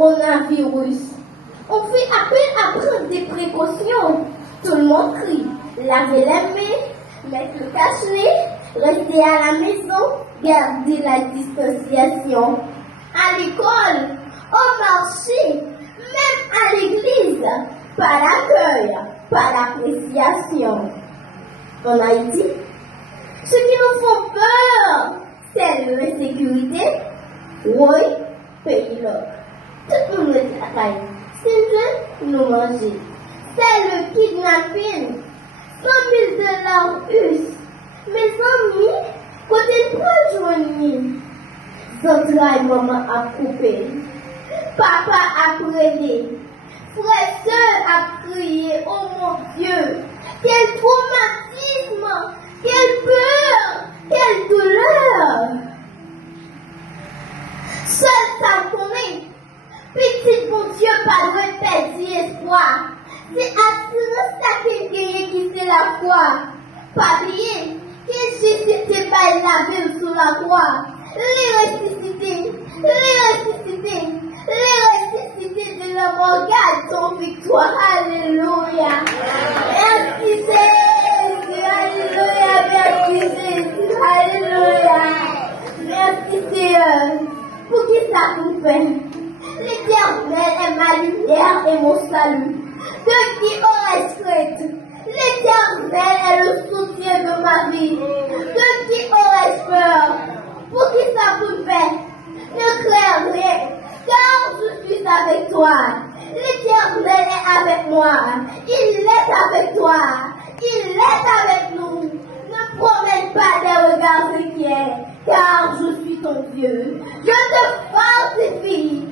coronavirus. On fait appel à prendre des précautions. Tout le monde crie. Laver les mains, mettre le cache-nez, rester à la maison, garder la distanciation. À l'école, au marché, même à l'église, pas d'accueil, pas d'appréciation. En Haïti, ce qui nous font peur, c'est l'insécurité. Oui, pays là. Tout le monde est à la caille. C'est nous manger. C'est le kidnapping. 100 000 $ us. Mes amis, côté de journée, central maman a coupé. Papa a prêté. Frère, soeur a crié. Oh mon Dieu, quel traumatisme, quelle peur, quelle douleur. Seul ça connaît. Petit bon Dieu, pas de perdre espoir. C'est assurance ça qui c'est la foi. Pas oublier que Jésus était pas la ville sous la croix. Les ressuscités de la mort gardent son victoire. Alléluia. Merci Jésus. Alléluia. Merci Jésus. Alléluia. Merci Seigneur. Pour qui ça nous fait? L'Éternel est ma lumière et mon salut. De qui aurais-je crainte? L'Éternel est le soutien de ma vie. De qui aurais-je peur? Pour qui ça vous fait? Ne crains rien, car je suis avec toi. L'Éternel est avec moi. Il est avec toi. Il est avec nous. Ne promène pas des regards inquiets, car je suis ton Dieu. Je te fortifie.